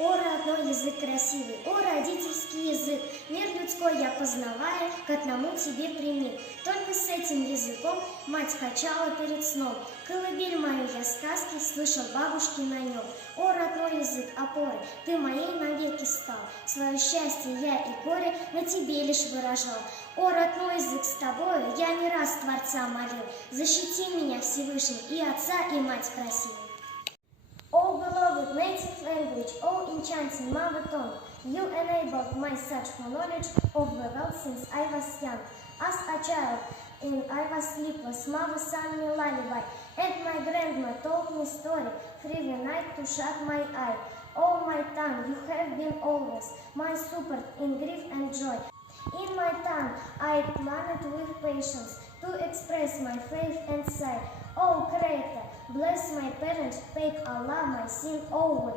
О, родной язык красивый, о, родительский язык, мир людской я познавая, к одному тебе примет. Только с этим языком мать качала перед сном. Колыбель мою я сказки слышал бабушки на нем. О, родной язык опоры, ты моей навеки стал. Свое счастье я и горе на тебе лишь выражал. О, родной язык, с тобою я не раз Творца молил. Защити меня, Всевышний, и отца, и мать просил. Oh, beloved native language, oh, enchanting mother tongue, you enabled my search for knowledge of the world since I was young. As a child, I was sleepless, mother sang me lullaby, and my grandma told me story, free the night to shut my eye. Oh, my tongue, you have been always my support in grief and joy. In my tongue, I planned with patience to express my faith and sigh. Oh, Creator, bless my parents, take Allah my sin away.